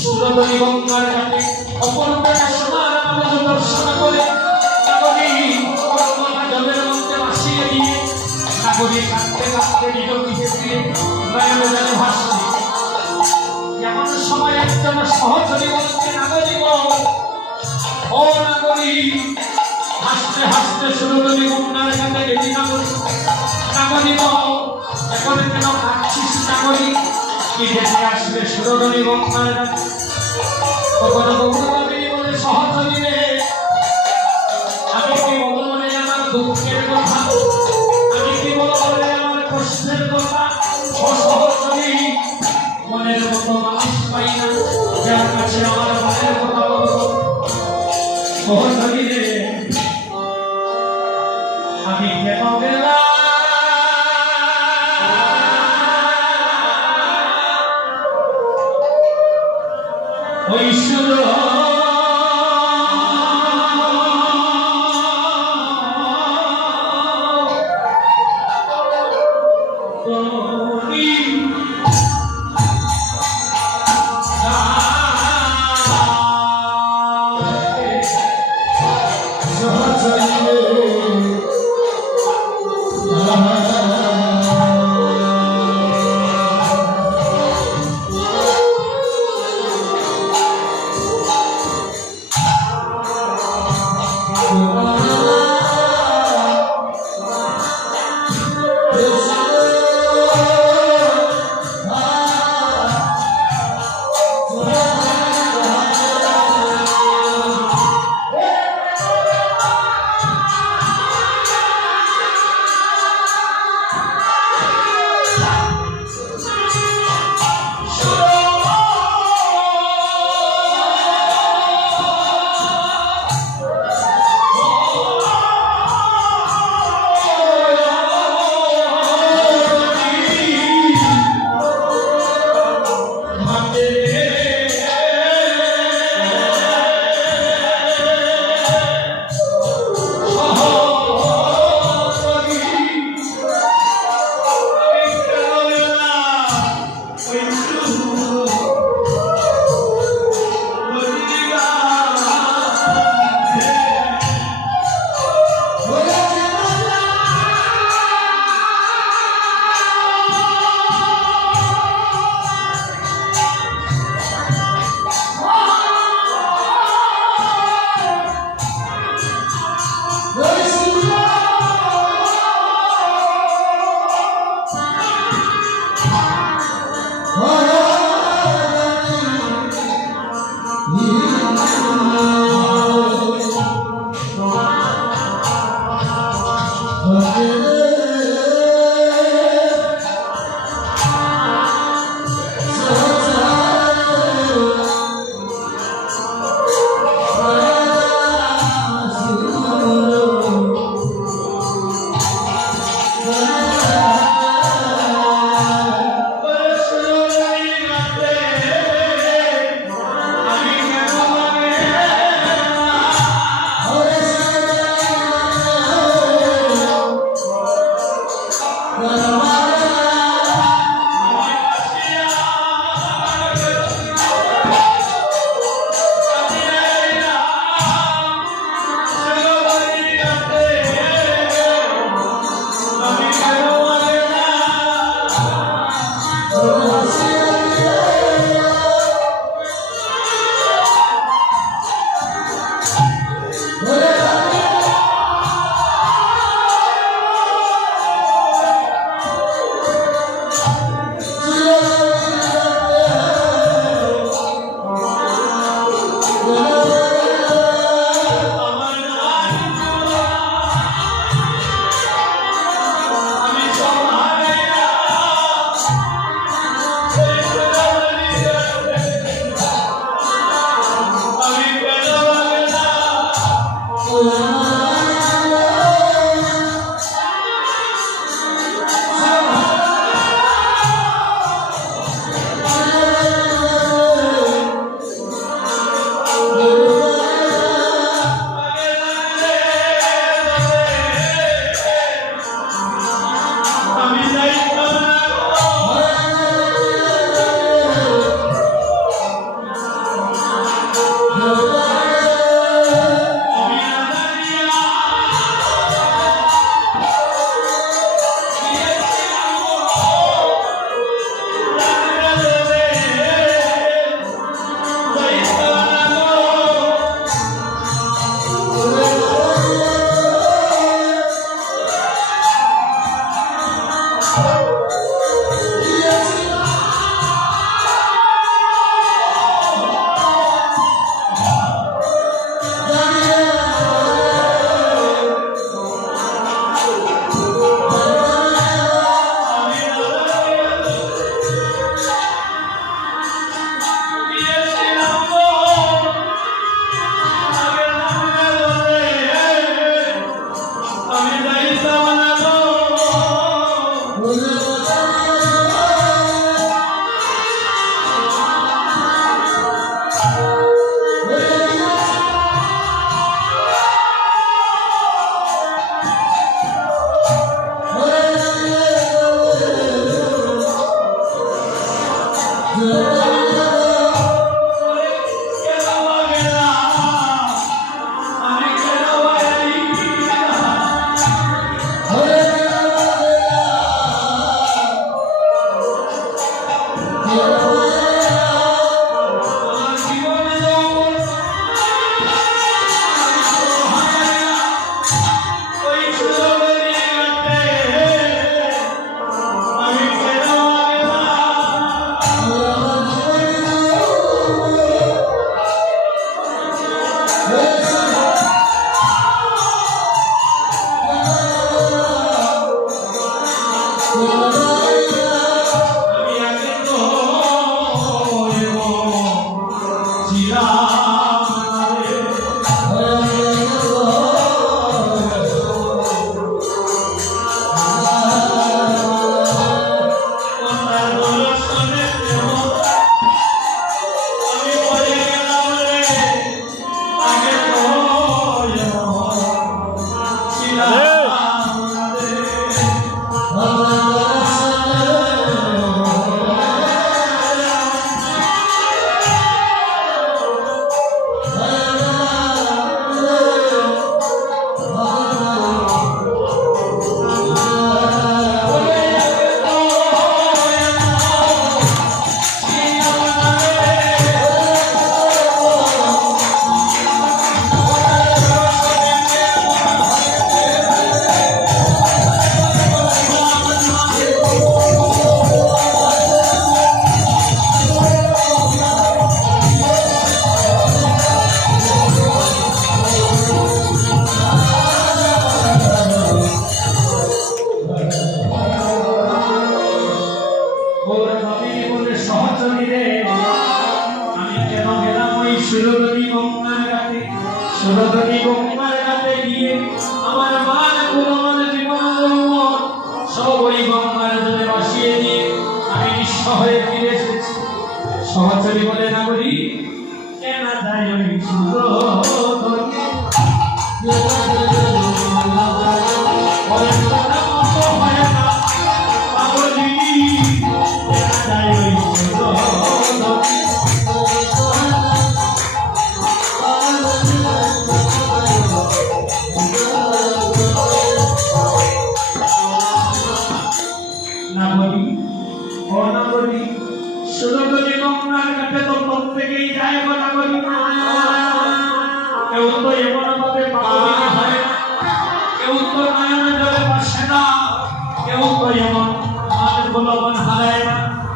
সুরতলি গঙ্গার ঘাটে অপরূপে সোনার আলো দর্শন করে জলের মধ্যে ভাসিয়ে দিয়ে নাগরিক কাঁদতে কাঁদতে নিজ গৃহে ফিরে নয়নে জলে ভাসছে। এমন সময় একজন সহচরী বলছে, নাগরিক ও নাগরিক, হাসতে হাসতে সুরতলি গঙ্গার ঘাটে গেলি নাগরিক, নাগরিক এখন কেন কাঁদছিস নাগরিক? কি দেখে আসবে সুরতলি গঙ্গার ঘাটে? তখন গৌরবাবিনী বলে, সহচরী রে, আমি কি বলবো রে আমার দুঃখের কথা, আমি কি বলবো রে আমার কষ্টের কথা? ও সহচরী, মনের মতো মানুষ পাই না যার কাছে আমার মনের কথা বলবো। সহচরী রে, আমি কেন গেলাম ওই সুর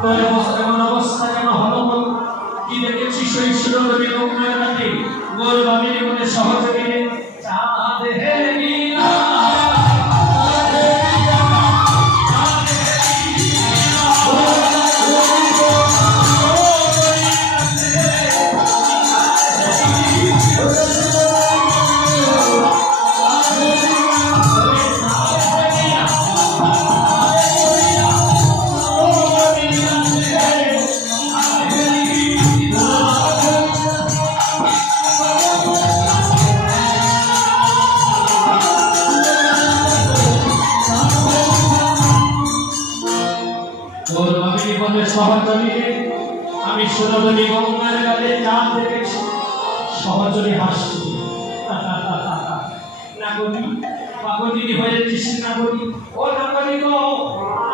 তোর এমন অবস্থা কেন হলো বল? কি দেখেছি সেই সুরবি গঙ্গার ঘাটে গোল বামিনী বলে সহযোগী চাঁদ হেরিয়া সহচরীকে আমি সুরবি গঙ্গার ঘাটে চাঁদ দেখেছি সহচরী হাসছি নাগরী পাগলি হয়েছিস নাগরী ও নাগরী গো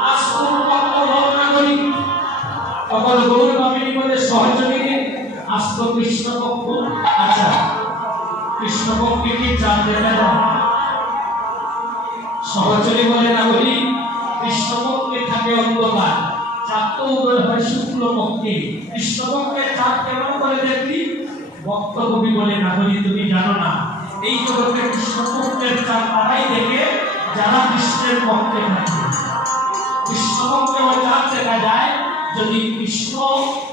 আস্ত নাগরী তখন গৌর বামিনী বলে সহচরীকে আস্ত কৃষ্ণপক্ষ আচ্ছা কৃষ্ণপক্ষে কি চাঁদ দেখা যায় সহচরী বলে নাগরী কৃষ্ণপক্ষে থাকে অন্ধকার চাঁদ তো উদয় হয় শুক্ল পক্ষে কৃষ্ণপক্ষের চাঁদ কেমন করে দেখলি ভক্ত কবি বলে নাগরী তুমি জানো না এই জগতে কৃষ্ণপক্ষের চাঁদ তারাই দেখে যারা কৃষ্ণের পক্ষে থাকে কৃষ্ণপক্ষে ওই চাঁদ দেখা যায় যদি কৃষ্ণ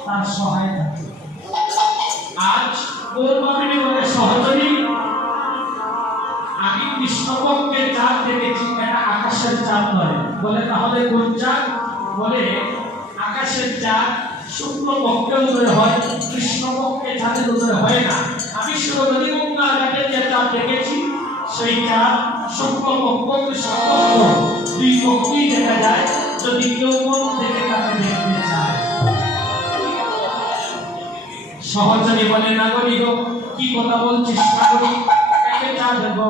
তার সহায় থাকে আজ গৌর বামিনী বলে সহচরী আমি কৃষ্ণপক্ষের চাঁদ দেখেছি এটা আকাশের চাঁদ নয় বলে তাহলে কোন চাঁদ বলে আকাশের চাঁদ শুক্ল পক্ষে উদয় হয় কৃষ্ণ পক্ষে চাঁদের উদয় হয় না আমি সুরবি গঙ্গার ঘাটে যে চাঁদ দেখেছি সেই চাঁদ শুক্ল পক্ষ কৃষ্ণ পক্ষ দুই পক্ষেই দেখা যায় যদি কেউ মন থেকে তাকে দেখতে চায় সহচরী বলে নাগরী গো কি কথা বলছিস নাগরী একে চাঁদ গো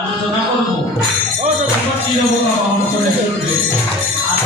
আলোচনা করবো ও তো চিরবোকা পাওয়া করে চলবে আর